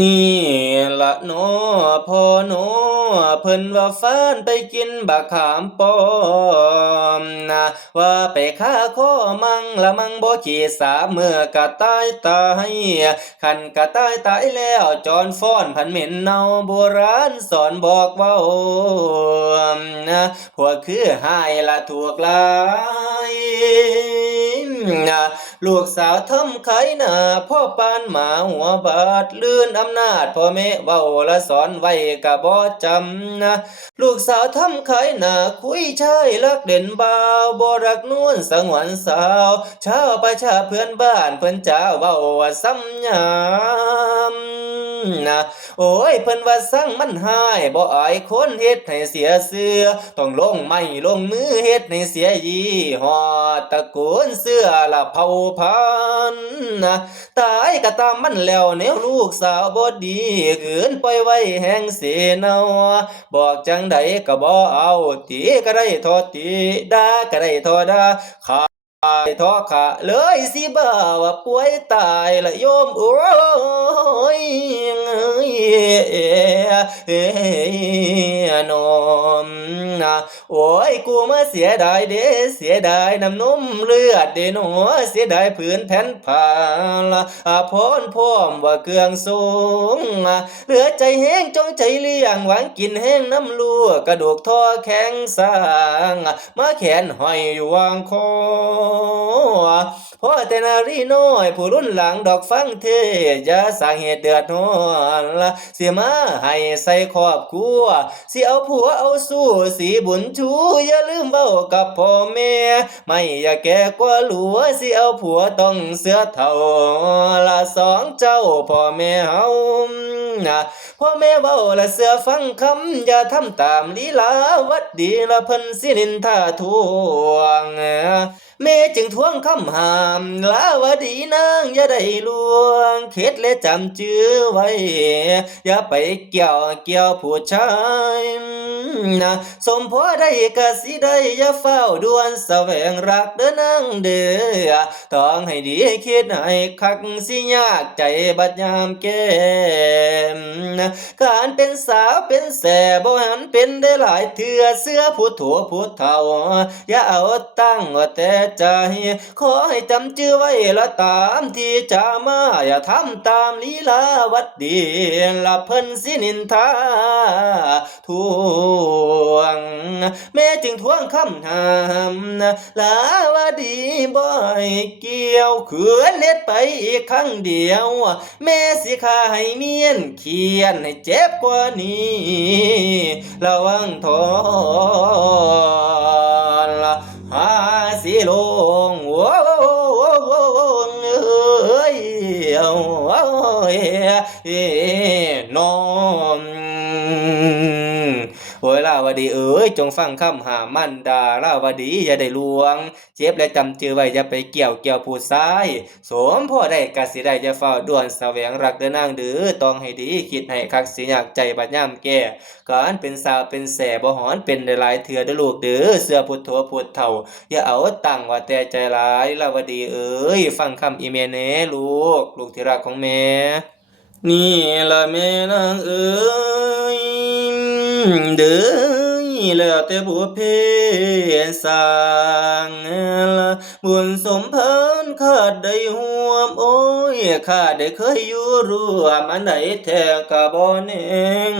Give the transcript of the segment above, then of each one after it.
นี่ละโนพอโนเพิ่นว่าฟ้านไปกินบักขามป้อมนะว่าไปฆ่าข้อมังละมังบ่ขี้สาเมื่อกะตายตายคันกะตายตายแล้วจอนฟ้อนพันเหม็นเนาโบราณสอนบอกเว้านะพวกคือหายละถูกหลายนะลูกสาวทำไขหน้าพ่อปานหมาหัวบาดลื่นอำนาจพ่อแม่เว้าละสอนไว้กะบ่จำนะลูกสาวทำไขหน้าคุยชายรักเด่นบ่าวบ่รักนวลสงวนสาวชาวประชาเพื่อนบ้านเพิ่นจ้าเว้าว่าซ้ำยามนะโอ้ยเพิ่นว่าสั่งมันหายบ่อายคนเฮ็ดให้เสียเสือต้องลงไม้ลงมือเฮ็ดให้เสียยี่ห้อตระกูลเสื้อละเผ่าพันธุ์นะตายก็ตามมันแล้วแนวลูกสาวบ่ดีขืนปล่อยไว้แห่งเสนาบอกจังใดก็บ่เอาตีก็ได้ทอตีด่าก็ได้ทอด่าทอขาเลยสิบ่าว่าป่วยตายละโยมโอ้ยเอ้นอมนะโอ้ยกูมาเสียดายเด้เสียดายน้ำนมเลือดเด้หนอเสียดายผืนแผ่นผ้าละพ้นพร้อมว่าเครื่องสูงเหลือใจแห้งจงใจเลี้ยงหวังกินแห้งน้ำลัวกระดูกท่อแข็งสร้างมาแขนห้อยอยู่วางคอพ่อแต่นารีน้อยผู้รุ่นหลังดอกฟังเทศอย่าสร้างเหตุเดือดร้อนละเสียมาให้ใส่ครอบครัวสิเอาผัวเอาสู้สีบุญชูอย่าลืมเว้ากับพ่อแม่ไม่อย่าแก่กว่าหลัวสิเอาผัวต้องเสือเท่าละสองเจ้าพ่อแม่เฮานะพ่อแม่เว้าละเสือฟังคำอย่าทำตามลีลาวัดดีละเพิ่นสินินทาทวงแม่จึงทวงคำห้ามลาวดีนางอย่าได้ลวงเข็ดและจำจื้อไว้อย่าไปเกี่ยวผู้ชายนะสมพอได้กะสิได้อย่าเฝ้าด่วนแสวงรักเด้อนางเด้อต้องให้ดีคิดให้คักสิยากใจบัดยามแก่นะการเป็นสาวเป็นแสบ่หันเป็นได้หลายเทื่อเสื้อผู้ถั่วผู้เฒ่าอย่าเอาตั้งว่าแต่ใจขอให้จำชื่อไว้ละตามที่จะมาอย่าทำตามลีลาวัดดีละเพิ่นสินินทาทวงแม่จึงทวงคำห้ามลาวาดีบ่ให้เกี่ยวขืนเน็ดไปอีกครั้งเดียวแม่สิฆ่าให้เมียนเขียนให้เจ็บกว่านี้ระวังทอนละหาสิลงโอ้เอ้ยเอาเอ้นอมโอ้ยลาวดีเอ้ยจงฟังคำหามันดาลาวดีอย่าได้ลวงเจ็บและจำจือไว้อย่าไปเกี่ยวผู้ชายสมพ่อได้กะสิได้จะเฝ้าด่วนแสวงรักเด้อนางเด้อต้องให้ดีคิดให้คักสิอยากใจบัดยามแก่การเป็นสาวเป็นแสบ่หอนเป็นได้หลายเทื่อเด้อลูกเด้อเสื้อพุทโธพุทเฒ่าอย่าเอาตั้งว่าแต่ใจร้ายลาวดีเอ้ยฟังคำอีแม่แหน่ลูกที่รักของแม่นี่ล่ะแม่นางเอ้ยเด้อแล้วแต่บุพเพสร้างละบุญสมพันธ์ขาดได้ห่วมโอ้ยข้าได้เคยอยู่ร่วมอันใดแท้กะบ่แน่ง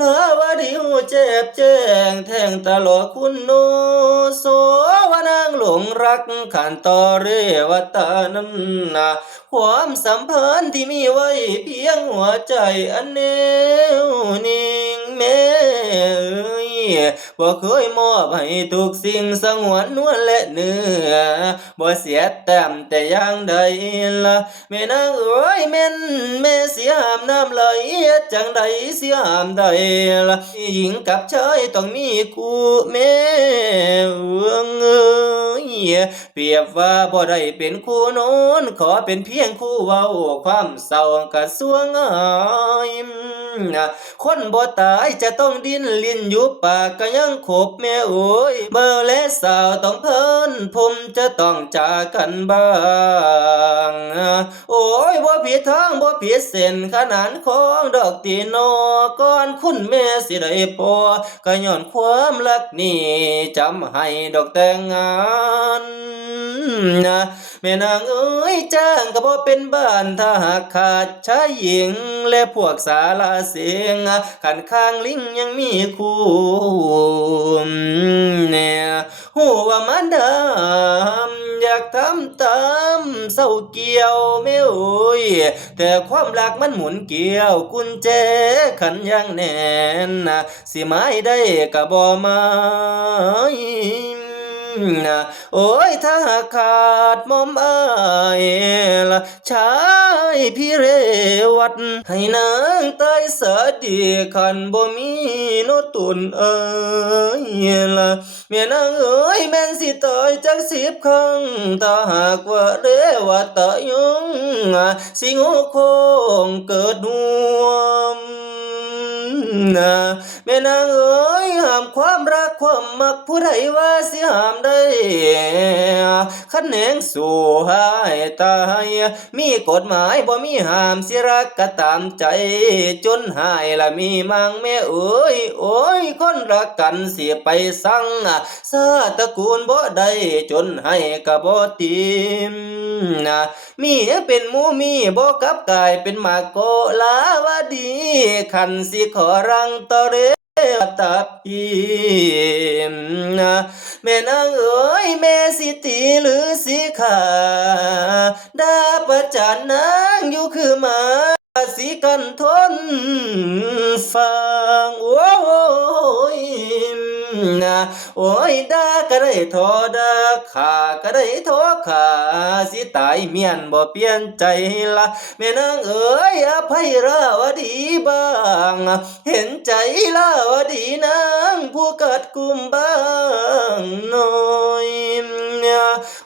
ลาวาดีหูเจ็บแจ้งแทงตลอดคุณโนโสว่านางหลงรักขันต่อเรวตาน้ำนาความสัมพันธ์ที่มีไว้เพียงหัวใจอันแนวนิ่งแม่บ่เคยมอบให้ทุกสิ่งสงวนนวลและเนื้อบ่เสียแต้มแต่อย่างใดล่ะแม่นางเอ้ยแม่เสียหามน้ำไหลจังใดเสียหามใดล่ะหญิงกับชายต้องมีคู่แม่เอ้ยเปรียบว่าบ่ได้เป็นคู่นอนขอเป็นเพียงคู่เว้าความเศร้ากะสวงอ้ายคนบ่ตายจะต้องดิ้นลิ้นอยู่ปาก ก็ยังคบแม่โอ้ยเมื่อและสาวต้องเพิ่นผมจะต้องจากกันบ้างโอ้ยบ่ผิดทางบ่ผิดเส้นขนานของดอกตีนอก่อนคุณแม่สิได้พอก็ย้อนความรักนี่จำให้ดอกแต่งงานแม่นางเอ้ยจ้างก็บ่เป็นบ้านถ้าหากขาดชายหญิงและพวกสาลาเสียงขันข้างลิงยังมีคู่เนี่ยหูว่ามันดำอยากทำตามเศร้าเกี่ยวไม่โอ้ยแต่ความรักมันหมุนเกี่ยวกุญแจขันยังแน่นสิไม้ได้ก็บ่ไม้โอ้ยถ้าขาดมอมอายละชายพี่เรวัดให้นางตายสะดีขันบ่มีโนตุนเอ้ยละเมียนางเอ้ยแม่นสิตายจัก10 ครั้งถ้าหากว่าเรวัดตะยงสิงคงเกิดห่วมแม่นางเอ้ยห้ามความรักความมักผู้ใดว่าสิห้ามได้คันแหงสู่หายตายมีกฎหมายบ่มีห้ามสิรักก็ตามใจจนหายละมีมังแม่เอ้ยโอ้ยคนรักกันสิไปสั่งซาตระกูลบ่ได้จนให้ก็บ่ติมมีเป็นหมูมีบ่กลับกลายเป็นหมาโกลาวาดีคันสิขอรังต่อเรตับอีมแม่นางเอ๋ยแม่สิตีหรือสิขาดาประจานนางอยู่คือหมาสิกันทนฟังโอ้ยโอ้ยด่าก็ได้ทอด่าขาก็ได้ทอขาสิตายเมียนบ่เปลี่ยนใจละแม่นางเอ๋ยอภัยราวดีบ้างเห็นใจลาวดีนางผู้กัดกุมบ้างหน่อย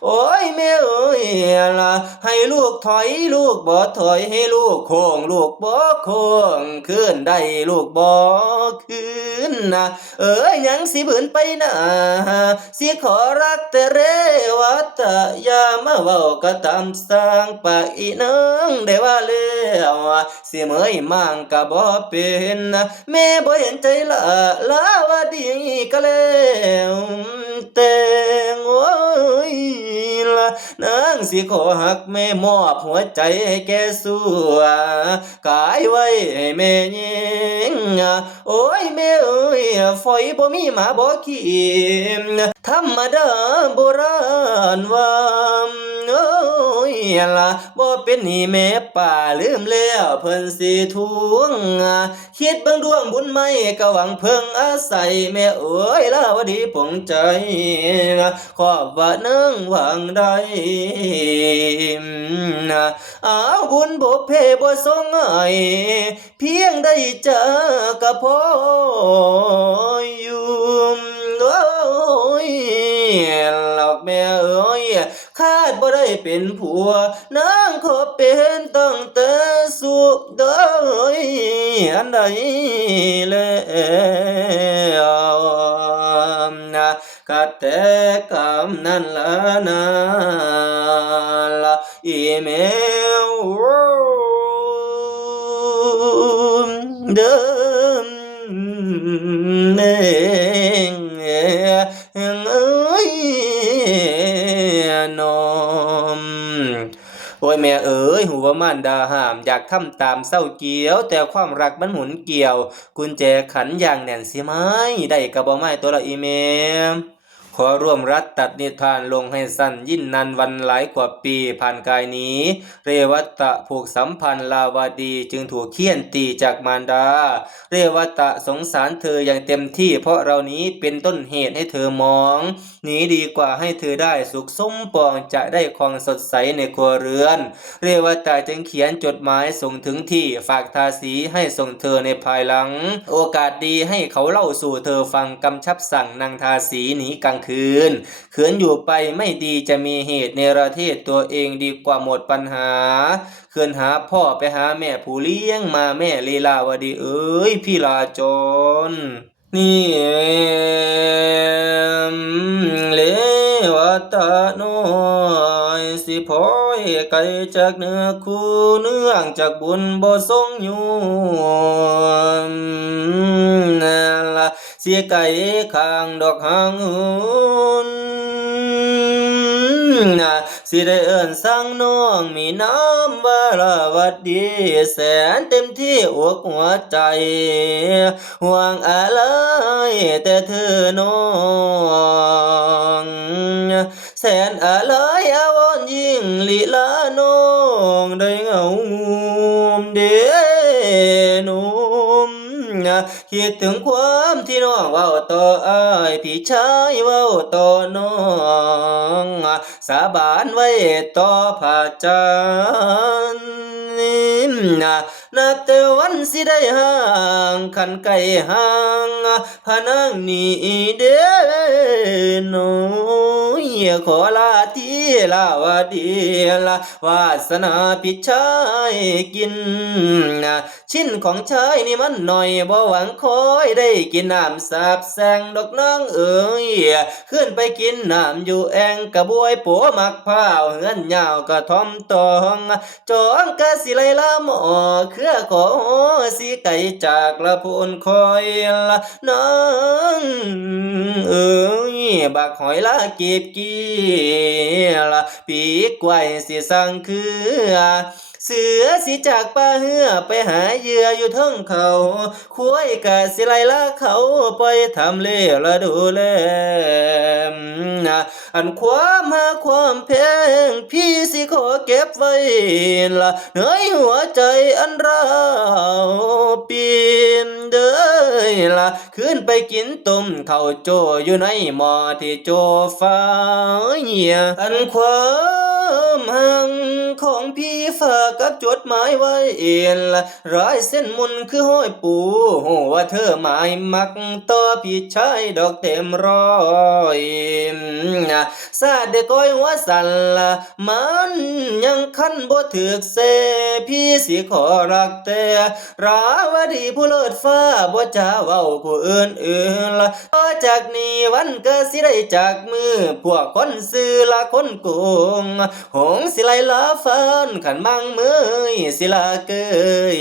โอ้ยแม่เอ๋ยละให้ลูกถอยลูกบ่ถอยให้ลูกโค้งลูกบ่โค้งขึ้นได้ลูกบ่ขึ้นเอ้ยยังสิบืนไปนะสิขอรักแต่เรวัตอย่ามาเว้าก็ตามสร้างปากอีนึงได้ว่าแล้วสิเมยมั่งก็บ่เป็นแม่บ่เห็นใจละว่าดีก็แล้วแต่งโอ้ยละนางสิขอหักแม่มอบหัวใจให้แกสู้กายไว้ให้แม่ยิงโอ้ยแม่เอ้ยฝอยบ่มีหมาบ่ขี้ธรรมดาโบราณว่าโอ้ยล่ะบ่เป็นนี่แม่ป่าลืมแล้วเพิ่นสิทวงคิดเบิ่งดวงบุญไม่ก็หวังเพิ่งอาศัยแม่เอ้ยลาวดีปงใจขอบว่านึงหวังได้อ้าวบุญบุพเพบ่ส่งให้เพียงได้เจอก็พออยู่โอ้ยหลอกแม่เอ้ยคาดบ่ได้เป็นผัวนางขอเป็นตั้งแต่สุขเด้ออันใดแล้วกัดแต่กำนั้นละนาละอีเมลเดิมเองเอ้ยนมโอ้ยแม่เอ๋ยหูว่ามารดาห้ามอยากทำตามเศร้าเกี่ยวแต่ความรักมันหมุนเกี่ยวกุญแจขันอย่างแน่นสิไม้ได้กระบอกไม้ตัวละอีเมขอร่วมรัฐตัดนิทานลงให้สั้นยิ่นนันวันหลายกว่าปีผ่านกายนี้เรวัตะผูกสัมพันธ์ลาวดีจึงถูกเคี่ยนตีจากมารดาเรวัตะสงสารเธออย่างเต็มที่เพราะเรานี้เป็นต้นเหตุให้เธอมองหนีดีกว่าให้เธอได้สุขสมปองจะได้ความสดใสในครัวเรือนเรวัตะจึงเขียนจดหมายส่งถึงที่ฝากทาสีให้ส่งเธอในภายหลังโอกาสดีให้เขาเล่าสู่เธอฟังกำชับสั่งนางทาสีหนีกลางคืนขืนอยู่ไปไม่ดีจะมีเหตุเนรเทศตัวเองดีกว่าหมดปัญหาคืนหาพ่อไปหาแม่ผู้เลี้ยงมาแม่ลีลาวดีเอ้ยพี่ลาจร นี่เลวตาน้อยสิพอยไกลจากเนื้อคู่เนื่องจากบุญบ่ทรงอยู่นั่นละเสียไก่ข้างดอกหางหุ่นสิได้เอิ้นสั่งน้องมีน้ำว่าละวัดดีแสนเต็มที่อกหัวใจห่วงอะไรแต่เธอน้องแสนอะไรอาวรณ์ยิ่งลีลาน้องได้เงาเด้น้องคิดถึงความที่น้องเว้าต่ออ้ายพี่ชายเว้าต่อน้องสาบานไว้ต่อพระจันทร์นับแต่วันสิได้ห่างคันไกลห่างพะนางนี้เด้อน้อยขอลาที่ลาวดีละวาสนาพี่ชายกินชิ้นของชายนี่มันหน่อยบ่หวังคอยได้กินน้ำสาบแสงดอกนางเอ๋ยขึ้นไปกินน้ำอยู่แองกระบวยปัวมักพร้าวเฮือนยาวกระท่อมตองจองกะสิไลละหมอเครือขอสิไก่จากละพูนคอยละน้องเอ๋ยบักหอยละเก็บกี้ละปีกไว้สิสั่งคือเสือสิจากป่าเหือไปหาเหยื่ออยู่เทิงเขาคุ้ยกะสิไลละเขาไปทำเล่ละดูแลอันความหาความแพงพี่สิขอเก็บไว้ละเหนื่อยหัวใจอันเราปีนเด้อละขึ้นไปกินต้มข้าวโจอยู่ในหม้อที่โจฟ้าเหียอันความหังของพี่ฝากกับจดหมายไว้ละร้อยเส้นมุนคือห้อยปูว่าเธอหมายมักต่อพี่ชายดอกเต็มร้อยซาเด็กก้อยหัวสั่นละมันยังคันบ่ถึกเสพี่สิขอรักแต่ราวดีผู้เลิศฟ้าบ่จะเว้าผู้อื่นละต่อจากนี้วันก็สิได้จากมือพวกคนซื้อละคนโกงหงสิไลลาฟันขันมังมือสิลาเกย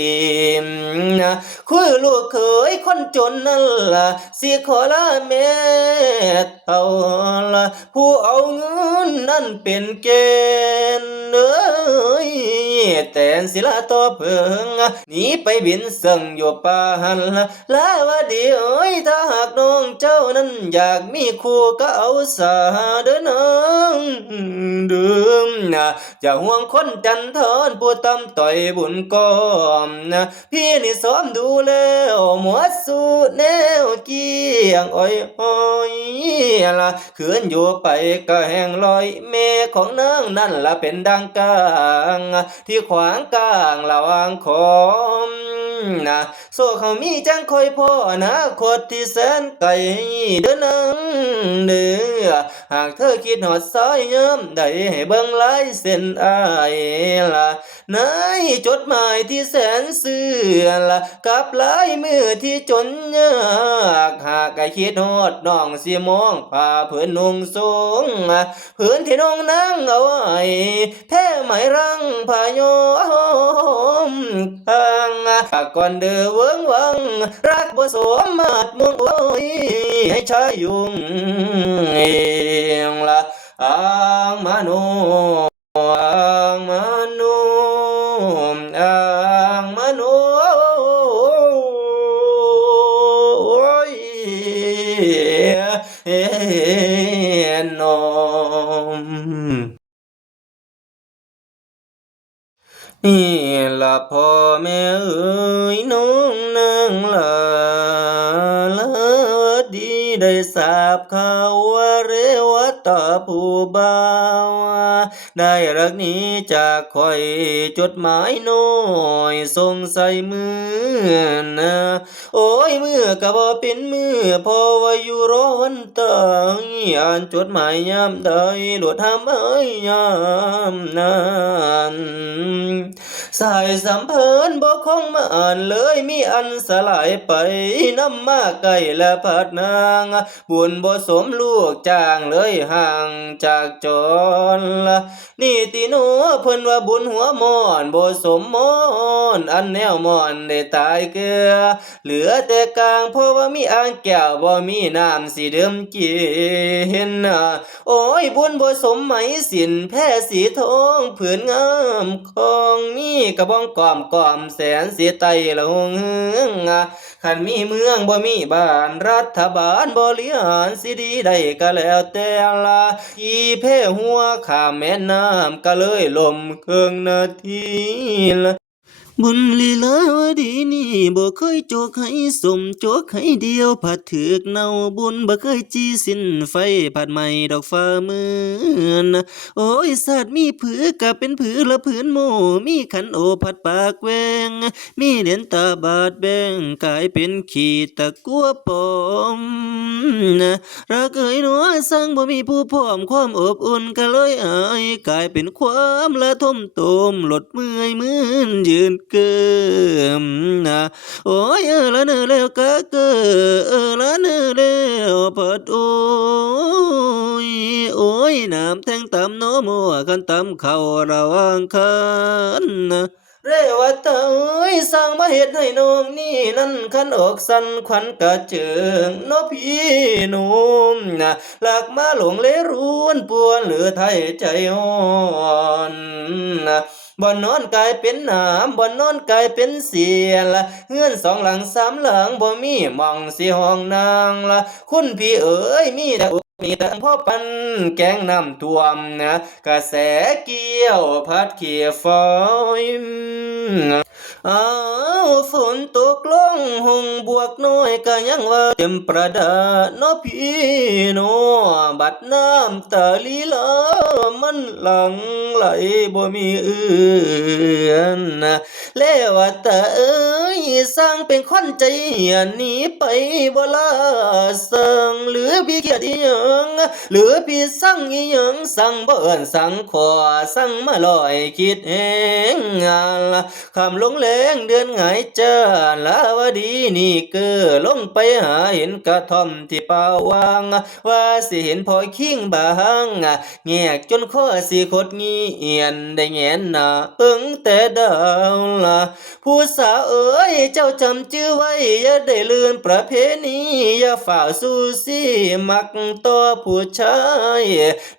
คุยลูกเคยคนจนนั่นล่ะสิขอลาแม่เอาละผู้เอาเงินนั่นเป็นเกณฑ์เอ้ยแต่นสิลาต่อเพิงหนีไปบินซึ่งอยู่ป่าหันละลาวาดีเอ้ยถ้าหากน้องเจ้านั้นอยากมีคู่ก็เอาสาเด้อน้องดื่มอย่าห่วงคนจันทร์ผู้ตำต่อยบุญกอมพี่นี่ซ้อมดูแล้วหมวดสูแนวเกี่ยงอ้อยอ้อยละขืนอยู่ไปก็แห้งลอยเมของนางนั่นละเป็นดังกลางที่ขวางกลางระหว่างคมโซ่เขามีจังคอยพ่อนะคตที่แสนไกลเด้อนังเด้อหากเธอคิดหอดสายเยิ้มได้ให้เบิ่งลายเส้นอายละในจดหมายที่แสนเสื่อละกับลายมือที่จนยากหากไอ้คิดฮอดน้องสิมองผ้าผืนนุ่งสูงผืนที่น้องนั่งเอาไว้แพ้ไหมรังพายมข้างก่อนเดือเวิงวังรักบ่สมมาดมุ่งโอ้ยให้ชายยุงเองละอางมาโนอางมาโนอางมาโนโอ้ยนอม นี่ละพ่อแม่เอ๋ยน้องนางลาลาวดีได้ทราบข่าวว่าเรวตาผู้บ่าวได้ รักนี้จากคอยจดหมายน้อยส่งใส่มือนะโอ้ยมือก็บ่เป็นมือพอว่าอยู่รอวันตายอ่านจดหมายยามใดโลดหามเอ้ยยามนั้นสายสัมพันธ์บ่คงมาอ่านเลยมีอันสลายไปน้ำมาไกลและพัดนางบุญบ่สมลูกจ้างเลยห่างจากจรนี่ติโนเพิ่นว่าบุญหัวมอนบ่สมมอนอันแนวมอนได้ตายเกลือเหลือแต่กลางเพราะว่ามีอ่างแก้วบ่มีน้ำสิดื่มกินโอ้ยบุญบ่สมไหมสินแพ้สีทองผืนงามของมีกระบองกอมแสนสีไตละหงคันมีเมืองบ่มีบ้านรัฐบาลบริหารสิดีได้ก็แล้วแต่ละอีเพหัวข้ามแม่น้ำก็เลยล่มเครื่องนาทีละบุญลีลาวดีนี่บ่เคยโจกให้สมโจกให้เดียวผัดถึกเนาบุญบ่เคยจี้สิ้นไฟผัดใหม่ดอกฟ้ามือนโอ้ยสัตว์มีผือก็เป็นผือละผืนโมมีขันโอผัดปากแวงมีเหรียญตาบาดแบงกลายเป็นขีดตะกัวปอมรักเอ่ยหนัวสั่งบ่มีผู้พร้อมความอบอุ่นก็เลยอายกลายเป็นความละทมโตมหลดเมื่อยมืนยืนเกิมโอ้ยละเนอแล้วกะเกอละเนอแล้วปัดโอ้ยน้ำแทงตำโนมัวกันตำเข้าระหว่างคันเรวัตเอ้ยสร้างมาเฮ็ดให้น้องนี่นั่นคันอกสันขวัญกระเจิงเนาะพี่หนุ่มหลักมาหลงเลรุนปวนเหลือไทยใจอ่อนบ่นอนกลายเป็นน้ำบ่นอนกลายเป็นเสียละเฮือนสองหลังสามหลังบ่มีหม่องสิห้องนางละคุณพี่เอ๋ยมีแต่มีแต่พ่อปันแกงน้ำท่วมกระแสเกี่ยวพัดเขี่ยฝอยอ้าวฝนตกลงหงบวกน้อยก็ยังว่าเต็มประดาเนาะพี่โนบัดน้ำตาลีลามันหลังไหลบ่มีเอื้อนเลวแต่เอ้ยสร้างเป็นคนใจหนีไปบ่ลาสั่งหรือพี่เกียดอีหยังหรือพี่สั่งอีหยังสั่งบ่เอิ้นสั่งขอสั่งมาลอยคิดแหงคำลงแรงเดือนไงเจอลาวดีนี่เกือลงไปหาเห็นกระท่อมที่ป่าวางว่าสิเห็นพอยคิงบางแงกจนข้อสิขดเงียนได้แงนหน้าแต่ดาวละผู้สาวเอ๋ยเจ้าจำชื่อไว้อย่าได้เลือนประเพณีอย่าฝ่าสู่สิมักต่อผู้ชาย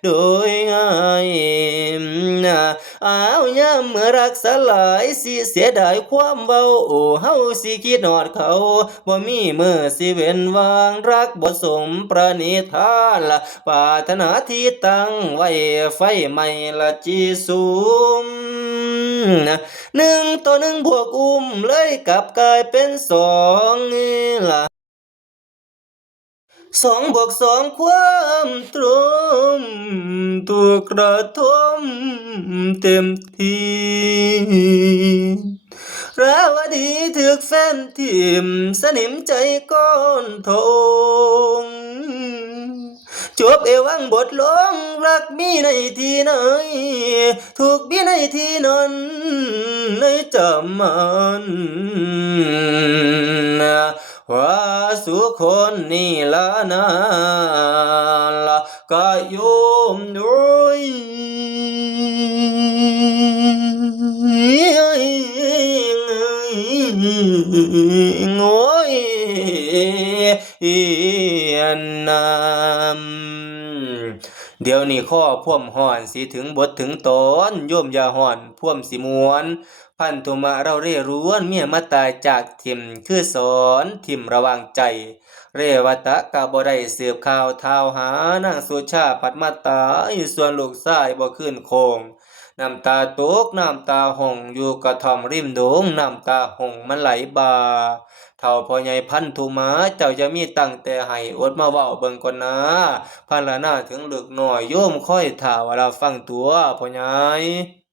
โดยง่ายอ้าวยามเมื่อรักสลายสิเสียดายความเว้าเฮาสิคิดฮอดเขาบ่มีมือสิเว้นวางรักบ่สมประณิธานละปรารถนาที่ตั้งไว้ไฟใหม่ละจีสุมหนึ่งต่อหนึ่งบวกเลยกลับกลายเป็นสองนี่ล่ะสองบวกสองความตรงตัวกระทมเต็มที่ราวดีถึกแฟนทิมสนิมใจก้อนทงจบเอวังบทลงรักมีในที่ไหนถูกมีในที่นั้นในจำมันว่าสุคนนี่ละนาละก็โยมด้วยโง่นเดี๋ยวนี้ข้อพ่วมห่อนสิถึงบทถึงตอนโยมอย่าห่อนพ่วมสิมวนพันธุมาเราเร่ร้วนเมียมาตายจากทิมคือสอนทิมระวังใจเรวตะกะบ่ได้สืบข่าวท้าวหานางสุชาปัดมาตายส่วนลูกชายบ่ขึ้นโคง น้ำตาตกน้ำตาหงอยู่กระท่อมริมโดงน้ำตาหงมันไหลบ่าเฒ่าพ่อใหญ่พันธุมาเจ้าจะมีตั้งแต่ให้อดมาเว้าเบิ่งก่อนนะพันละหน้าถึงลึกน้อยโยมค่อยท่าว่าเราฟังตัวพ่อใหญ่